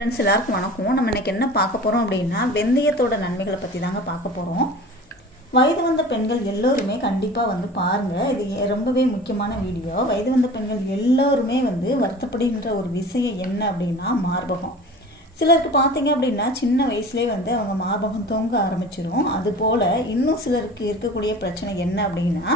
Friends எல்லாருக்கும் வணக்கம். நம்ம இன்னைக்கு என்ன பார்க்க போகிறோம் அப்படின்னா வெந்தயத்தோட நன்மைகளை பற்றி தாங்க பார்க்க போகிறோம் வயது வந்த பெண்கள் எல்லோருமே கண்டிப்பாக வந்து பாருங்கள் இது ரொம்பவே முக்கியமான வீடியோ. வயது வந்த பெண்கள் எல்லோருமே வந்து வருத்தப்படுகின்ற ஒரு விஷயம் என்ன அப்படின்னா மார்பகம். சிலருக்கு பார்த்தீங்க அப்படின்னா சின்ன வயசுலேயே வந்து அவங்க மார்பகம் தொங்க ஆரம்பிச்சிடும் அதுபோல் இன்னும் சிலருக்கு இருக்கக்கூடிய பிரச்சனை என்ன அப்படின்னா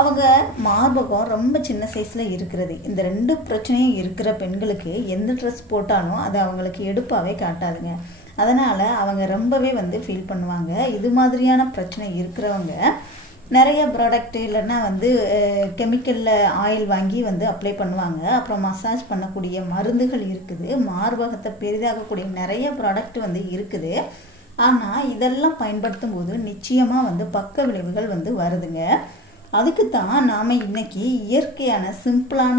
அவங்க மார்பகம் ரொம்ப சின்ன சைஸில் இருக்கிறது. இந்த ரெண்டு பிரச்சனையும் இருக்கிற பெண்களுக்கு எந்த ட்ரெஸ் போட்டாலும் அது அவங்களுக்கு எடுப்பாகவே காட்டாதுங்க. அதனால் அவங்க ரொம்பவே வந்து ஃபீல் பண்ணுவாங்க. இது மாதிரியான பிரச்சனை இருக்கிறவங்க நிறைய ப்ராடக்ட் இல்லைன்னா வந்து கெமிக்கலில் ஆயில் வாங்கி வந்து அப்ளை பண்ணுவாங்க. அப்புறம் மசாஜ் பண்ணக்கூடிய மருந்துகள் இருக்குது. மார்பகத்தை பெரிதாகக்கூடிய நிறைய ப்ராடக்ட் வந்து இருக்குது. ஆனால் இதெல்லாம் பயன்படுத்தும் போது நிச்சயமாக வந்து பக்க விளைவுகள் வந்து வருதுங்க. அதுக்கு தான் நாம் இன்னைக்கு இயற்கையான சிம்பிளான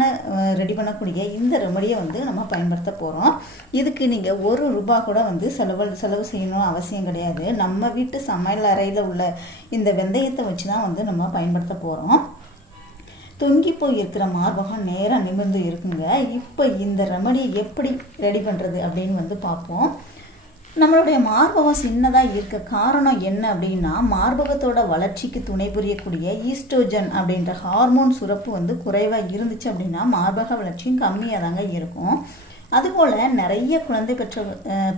ரெடி பண்ணக்கூடிய இந்த ரெமடியை வந்து நம்ம பயன்படுத்த போகிறோம் இதுக்கு நீங்கள் ஒரு ரூபா கூட வந்து செலவு செலவு செய்யணும் அவசியம் கிடையாது. நம்ம வீட்டு சமையல் அறையில் உள்ள இந்த வெந்தயத்தை வச்சு தான் வந்து நம்ம பயன்படுத்த போகிறோம் தொங்கி போய் இருக்கிற மார்பகம் நேராக நிமிர்ந்து இருக்குங்க. இப்போ இந்த ரெமடியை எப்படி ரெடி பண்ணுறது அப்படின்னு வந்து பார்ப்போம். நம்மளுடைய மார்பகம் சின்னதாக இருக்க காரணம் என்ன அப்படின்னா மார்பகத்தோட வளர்ச்சிக்கு துணை புரியக்கூடிய ஈஸ்ட்ரோஜன் அப்படின்ற ஹார்மோன் சுரப்பு வந்து குறைவாக இருந்துச்சு அப்படின்னா மார்பக வளர்ச்சியும் கம்மியாக தாங்க இருக்கும். அதுபோல் நிறைய குழந்தை பெற்ற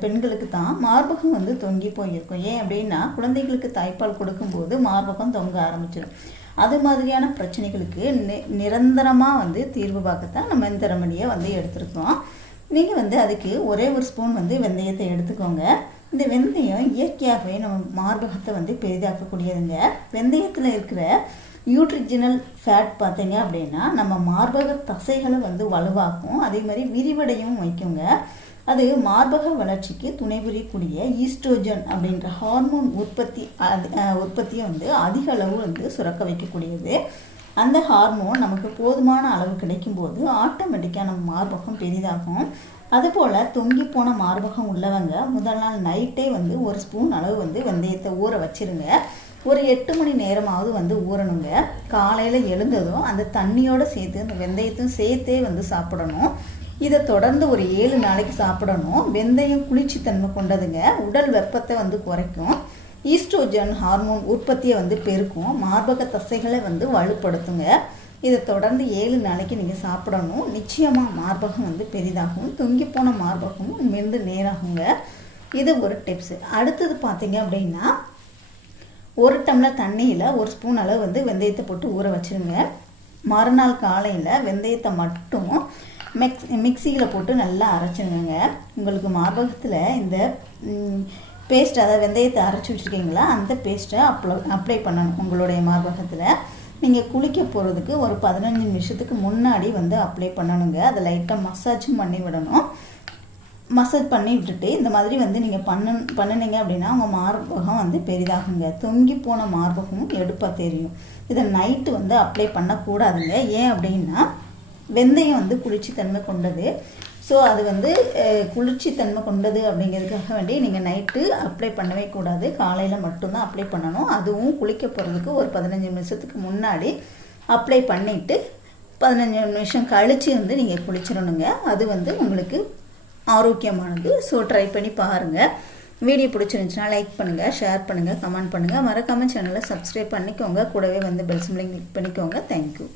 பெண்களுக்கு தான் மார்பகம் வந்து தொங்கி போயிருக்கும். ஏன் அப்படின்னா குழந்தைகளுக்கு தாய்ப்பால் கொடுக்கும்போது மார்பகம் தொங்க ஆரம்பிச்சிடும் அது மாதிரியான பிரச்சனைகளுக்கு நி நிரந்தரமாக வந்து தீர்வு பார்க்கத்தான் நம்ம இந்த ரெமடியை வந்து எடுத்திருக்கோம். நீங்கள் வந்து அதுக்கு ஒரே ஒரு ஸ்பூன் வந்து வெந்தயத்தை எடுத்துக்கோங்க. இந்த வெந்தயம் இயற்கையாகவே நம்ம மார்பகத்தை வந்து பெரிதாக்கக்கூடியதுங்க. வெந்தயத்தில் இருக்கிற நியூட்ரிஜினல் ஃபேட் பார்த்தீங்க அப்படின்னா நம்ம மார்பக தசைகளை வந்து வலுவாக்கும். அதே மாதிரி விரிவடையும் வைக்குங்க. அது மார்பக வளர்ச்சிக்கு துணை புரியக்கூடிய ஈஸ்ட்ரோஜன் அப்படின்ற ஹார்மோன் உற்பத்தி அது- உற்பத்தியை வந்து அதிக அளவு வந்து சுரக்க வைக்கக்கூடியது. அந்த ஹார்மோன் நமக்கு போதுமான அளவு கிடைக்கும்போது ஆட்டோமேட்டிக்காக நம்ம மார்பகம் பெரிதாகும். அதுபோல் தொங்கி போன மார்பகம் உள்ளவங்க முதல் நாள் நைட்டே வந்து ஒரு ஸ்பூன் அளவு வந்து வெந்தயத்தை ஊற வச்சிருங்க. ஒரு எட்டு மணி நேரமாவது வந்து ஊறணுங்க. காலையில் எழுந்ததும் அந்த தண்ணியோடு சேர்த்து அந்த வெந்தயத்தையும் சேர்த்தே வந்து சாப்பிடணும். இதை தொடர்ந்து ஒரு ஏழு நாளைக்கு சாப்பிடணும். வெந்தயம் குளிர்ச்சி தன்மை கொண்டதுங்க. உடல் வெப்பத்தை வந்து குறைக்கும். ஈஸ்ட்ரோஜன் ஹார்மோன் உற்பத்தியை வந்து பெருக்கும். மார்பக தசைகளை வந்து வலுப்படுத்துங்க. இதை தொடர்ந்து ஏழு நாளைக்கு நீங்கள் சாப்பிடணும். நிச்சயமாக மார்பகம் வந்து பெரிதாகும். தொங்கி போன மார்பகமும் மெந்து நேராகுங்க. இது ஒரு டிப்ஸு அடுத்தது பார்த்தீங்க அப்படின்னா ஒரு டம்ளர் தண்ணியில் ஒரு ஸ்பூன் அளவு வந்து வெந்தயத்தை போட்டு ஊற வச்சுருங்க. மறுநாள் காலையில் வெந்தயத்தை மட்டும் மிக்ஸ் மிக்சியில் போட்டு நல்லா அரைச்சிருங்க உங்களுக்கு மார்பகத்தில் இந்த பேஸ்ட் அதாவது வெந்தயத்தை அரைச்சி வச்சுருக்கீங்களா? அந்த பேஸ்ட்டை அப்ளோ அப்ளை பண்ணணும் உங்களுடைய மார்பகத்தில். நீங்கள் குளிக்க போகிறதுக்கு ஒரு பதினஞ்சு நிமிஷத்துக்கு முன்னாடி வந்து அப்ளை பண்ணணுங்க. அதை லைட்டாக மசாஜும் பண்ணி விடணும். மசாஜ் பண்ணி விட்டுட்டு இந்த மாதிரி வந்து நீங்கள் பண்ண பண்ணுனீங்க அப்படின்னா உங்கள் மார்பகம் வந்து பெரிதாகுங்க. தொங்கி போன மார்பகமும் எடுப்பாக தெரியும். இதை நைட்டு வந்து அப்ளை பண்ணக்கூடாதுங்க. ஏன் அப்படின்னா வெந்தயம் வந்து குளிர்ச்சித்தன்மை கொண்டது. ஸோ அது வந்து குளிர்ச்சி தன்மை கொண்டது அப்படிங்கிறதுக்காக வேண்டி நீங்கள் நைட்டு அப்ளை பண்ணவே கூடாது. காலையில் மட்டும்தான் அப்ளை பண்ணணும். அதுவும் குளிக்க போகிறதுக்கு ஒரு பதினஞ்சு நிமிஷத்துக்கு முன்னாடி அப்ளை பண்ணிவிட்டு பதினஞ்சு நிமிஷம் கழித்து வந்து நீங்கள் குளிச்சிடணுங்க. அது வந்து உங்களுக்கு ஆரோக்கியமானது. ஸோ ட்ரை பண்ணி பாருங்கள் வீடியோ பிடிச்சிருந்துச்சுன்னா லைக் பண்ணுங்கள் ஷேர் பண்ணுங்கள் கமெண்ட் பண்ணுங்கள் மறக்காமல் சேனலை சப்ஸ்கிரைப் பண்ணிக்கோங்க. கூடவே வந்து பெல் சிம்லிங் கிளிக் பண்ணிக்கோங்க. Thank you